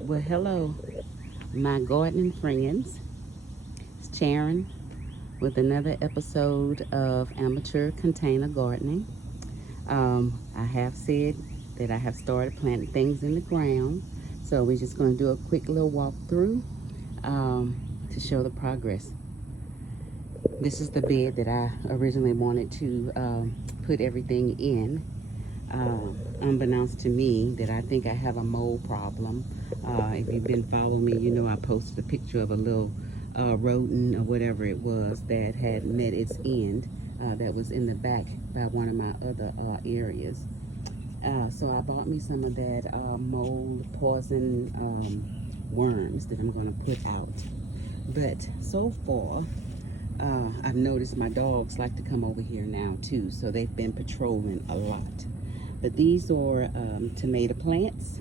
Well, hello, my gardening friends. It's Sharon with another episode of Amateur Container Gardening. I have said that I have started planting things in the ground, so we're just going to do a quick little walkthrough to show the progress. This is the bed that I originally wanted to put everything in. Unbeknownst to me, that I think I have a mold problem. If you've been following me, you know I posted a picture of a little rodent or whatever it was that had met its end, that was in the back by one of my other areas. So I bought me some of that mold poison worms that I'm going to put out. But so far, I've noticed my dogs like to come over here now too, so they've been patrolling a lot. But these are tomato plants,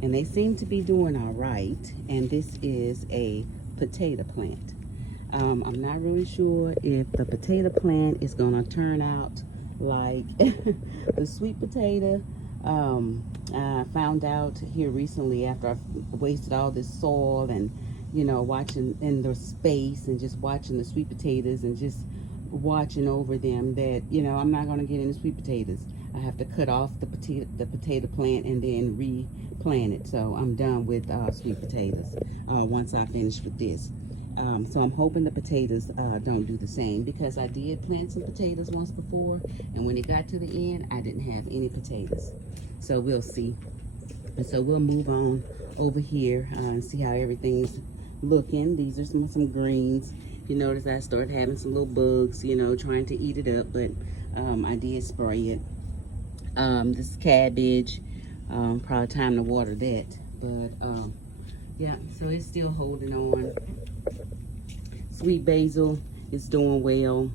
and they seem to be doing all right. And this is a potato plant. I'm not really sure if the potato plant is going to turn out like the sweet potato. I found out here recently after I've wasted all this soil and watching in the space and just watching the sweet potatoes and just watching over them that I'm not going to get any sweet potatoes. I have to cut off the potato plant and then replant it. So I'm done with sweet potatoes once I finish with this. So I'm hoping the potatoes don't do the same, because I did plant some potatoes once before, and when it got to the end, I didn't have any potatoes. So we'll see. And so we'll move on over here and see how everything's looking. These are some greens. You notice I started having some little bugs, trying to eat it up, but I did spray it. This is cabbage. Probably time to water that. But yeah, so it's still holding on. Sweet basil is doing well.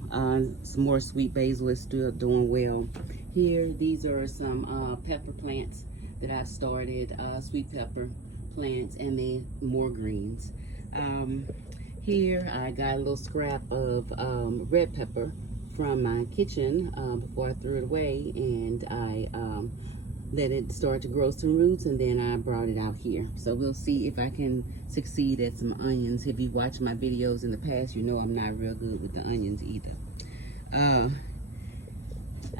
Some more sweet basil is still doing well. Here, these are some pepper plants that I've started, sweet pepper plants, and then more greens. Here, I got a little scrap of red pepper from my kitchen before I threw it away, and I let it start to grow some roots, and then I brought it out here. So we'll see if I can succeed at some onions. If you watch my videos in the past, you know I'm not real good with the onions either.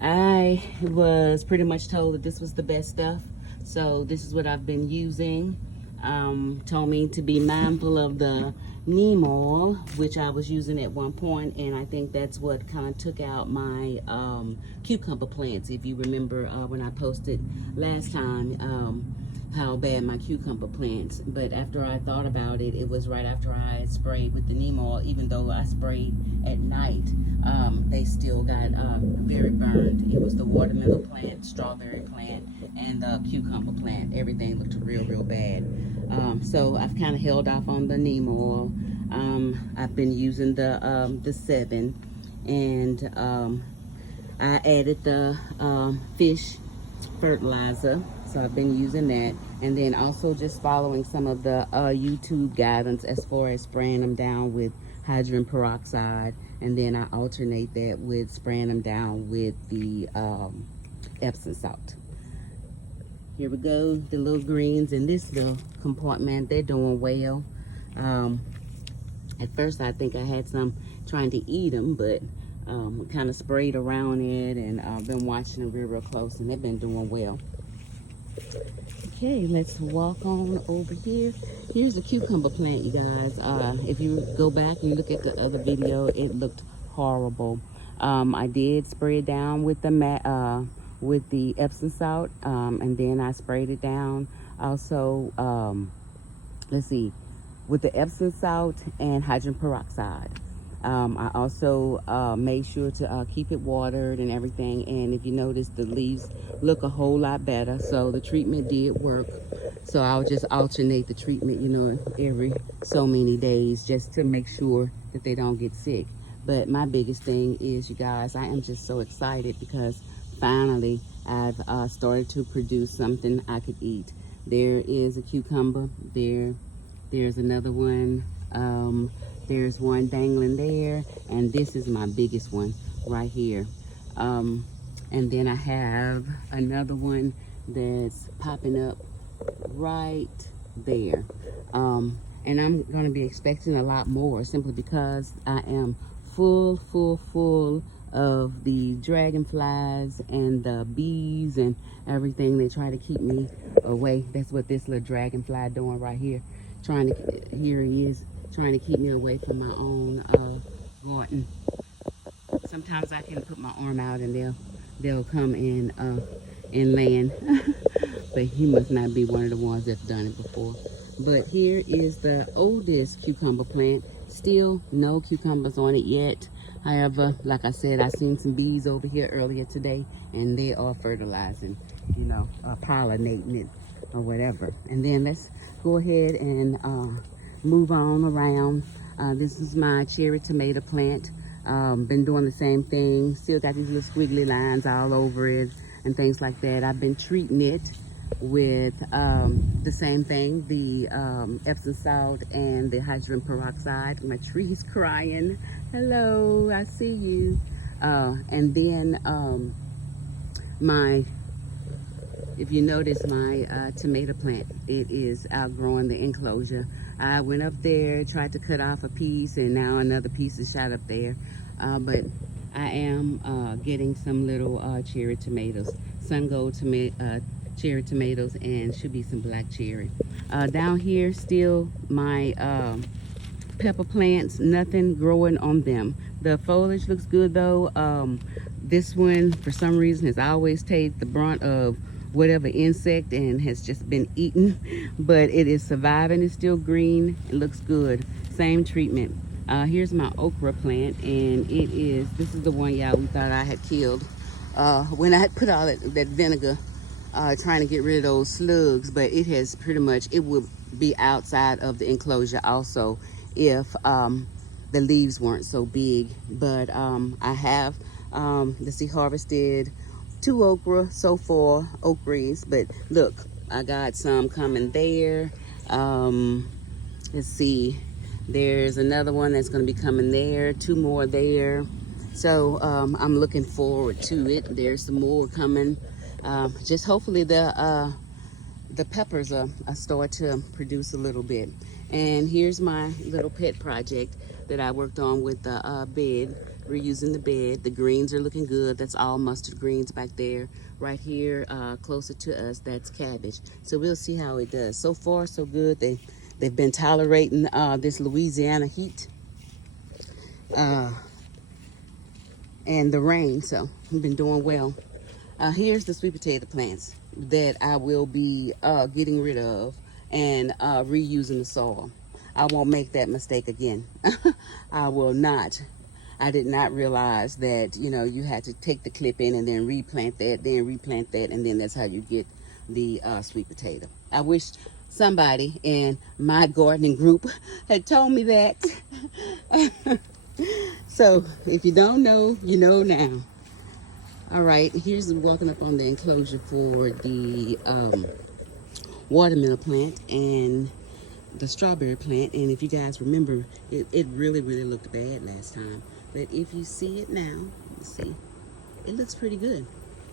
I was pretty much told that this was the best stuff, so this is what I've been using. Told me to be mindful of the neem oil, which I was using at one point, and I think that's what kind of took out my cucumber plants. If you remember when I posted last time how bad my cucumber plants, but after I thought about it, it was right after I had sprayed with the neem oil. Even though I sprayed at night, they still got very burned. It was the watermelon plant, strawberry plant, and the cucumber plant. Everything looked real bad. So I've kind of held off on the neem oil. I've been using the 7, and I added the fish fertilizer, so I've been using that, and then also just following some of the YouTube guidance as far as spraying them down with hydrogen peroxide, and then I alternate that with spraying them down with the Epsom salt. Here we go, the little greens in this little compartment, they're doing well. At first I think I had some trying to eat them, but kind of sprayed around it, and I've been watching them real close, and they've been doing well. Okay, let's walk on over here. Here's a cucumber plant, you guys. If you go back and look at the other video, it looked horrible. I did spray it down with the Epsom salt, and then I sprayed it down also, let's see, with the Epsom salt and hydrogen peroxide. I also made sure to keep it watered and everything, and if you notice, the leaves look a whole lot better, so the treatment did work. So I'll just alternate the treatment, every so many days, just to make sure that they don't get sick. But my biggest thing is, you guys, I am just so excited because finally I've started to produce something I could eat. There is a cucumber there. There's another one. There's one dangling there, and this is my biggest one right here. And then I have another one that's popping up right there. And I'm going to be expecting a lot more simply because I am full of the dragonflies and the bees and everything. They try to keep me away. That's what this little dragonfly doing right here. Here he is, trying to keep me away from my own garden. Sometimes I can put my arm out and they'll come in land. But he must not be one of the ones that's done it before. But here is the oldest cucumber plant. Still no cucumbers on it yet. However, like I said, I seen some bees over here earlier today, and they are fertilizing, you know, pollinating it or whatever. And then let's go ahead and move on around. This is my cherry tomato plant. Been doing the same thing. Still got these little squiggly lines all over it and things like that. I've been treating it with the same thing, the Epsom salt and the hydrogen peroxide. My tree's crying. Hello, I see you. And then if you notice my tomato plant, it is outgrowing the enclosure. I went up there, tried to cut off a piece, and now another piece is shot up there. But I am getting some little cherry tomatoes, sun gold cherry tomatoes, and should be some black cherry. Down here, still my pepper plants, nothing growing on them. The foliage looks good though. This one, for some reason, has always taken the brunt of whatever insect and has just been eaten, but it is surviving. It's still green. It looks good. Same treatment. Here's my okra plant, and this is the one, y'all, we thought I had killed when I had put all that vinegar trying to get rid of those slugs, but it has pretty much, it would be outside of the enclosure also if the leaves weren't so big. But I have harvested 2 okra so far, okras, but look, I got some coming there. Let's see, there's another one that's going to be coming there, 2 more there. So I'm looking forward to it. There's some more coming. Just hopefully the peppers start to produce a little bit. And here's my little pet project that I worked on with the bed, reusing the bed. The greens are looking good. That's all mustard greens back there. Right here, closer to us, that's cabbage. So we'll see how it does. So far, so good. They've been tolerating this Louisiana heat and the rain, so we've been doing well. Here's the sweet potato plants that I will be getting rid of and reusing the soil. I won't make that mistake again. I will not. I did not realize that, you know, you had to take the clip in and then replant that, and then that's how you get the sweet potato. I wish somebody in my gardening group had told me that. So if you don't know, you know now. All right, here's walking up on the enclosure for the watermelon plant and the strawberry plant. And if you guys remember, it really looked bad last time. But if you see it now, let's see, it looks pretty good.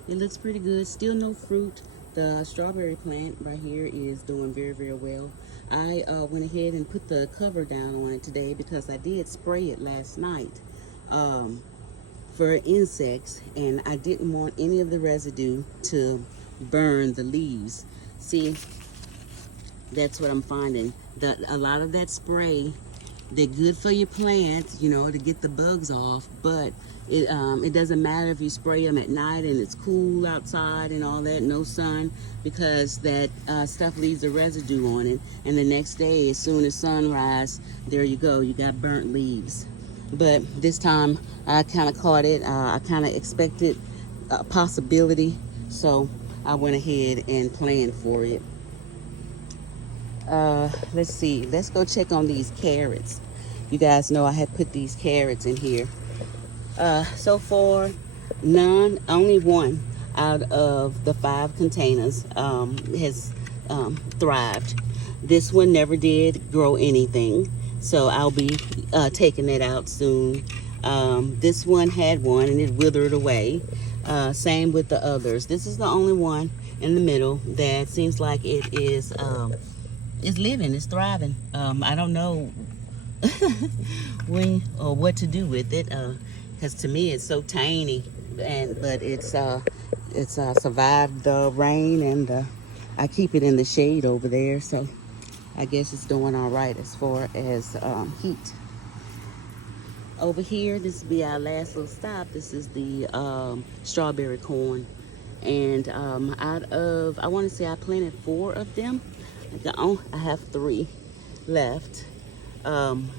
It looks pretty good. Still no fruit. The strawberry plant right here is doing very well. I went ahead and put the cover down on it today because I did spray it last night for insects, and I didn't want any of the residue to burn the leaves. See, that's what I'm finding. A lot of that spray, they're good for your plants, you know, to get the bugs off, but it doesn't matter if you spray them at night and it's cool outside and all that, no sun, because that stuff leaves a residue on it, and the next day, as soon as sunrise, there you go, you got burnt leaves. But this time I kind of caught it. I kind of expected a possibility, so I went ahead and planned for it. Let's see, let's go check on these carrots. You guys know I had put these carrots in here. So far, only one out of the 5 containers has thrived. This one never did grow anything, so I'll be taking that out soon. This one had one and it withered away. Same with the others. This is the only one in the middle that seems like it is it's living, it's thriving. I don't know when or what to do with it, because to me it's so tiny, but it's survived the rain and I keep it in the shade over there, so I guess it's doing all right as far as heat. Over here, this will be our last little stop. This is the strawberry corn. And out of, I want to say I planted 4 of them. I have 3 left.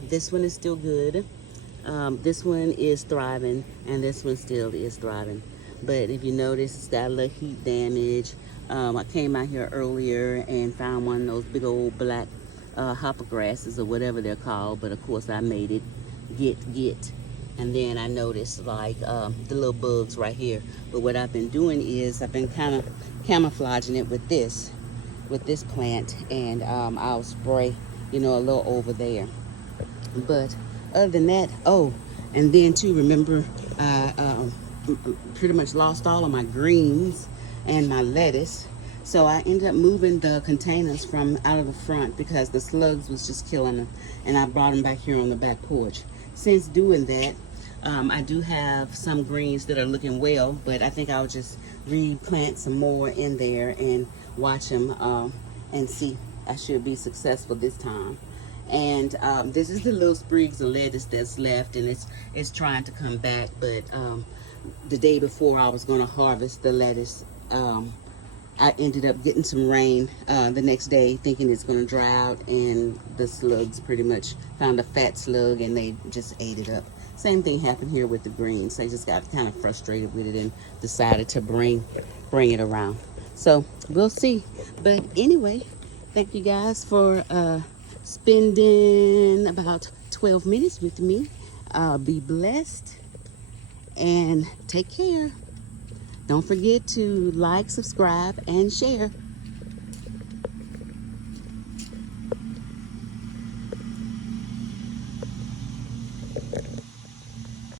This one is still good. This one is thriving, and this one still is thriving. But if you notice, it's got a little heat damage. I came out here earlier and found one of those big old black hopper grasses or whatever they're called. But of course, I made it get. And then I noticed like the little bugs right here. But what I've been doing is I've been kind of camouflaging it with this plant, and I'll spray, you know, a little over there. But other than that, oh, and then too, remember, I pretty much lost all of my greens and my lettuce. So I ended up moving the containers from out of the front because the slugs was just killing them. And I brought them back here on the back porch. Since doing that, I do have some greens that are looking well, but I think I'll just replant some more in there and watch them and see. I should be successful this time. And this is the little sprigs of lettuce that's left, and it's trying to come back. But the day before I was going to harvest the lettuce, I ended up getting some rain the next day, thinking it's going to dry out, and the slugs pretty much found a fat slug and they just ate it up. Same thing happened here with the greens. They just got kind of frustrated with it and decided to bring it around. So we'll see. But anyway, thank you guys for spending about 12 minutes with me. Be blessed and take care. Don't forget to like, subscribe, and share.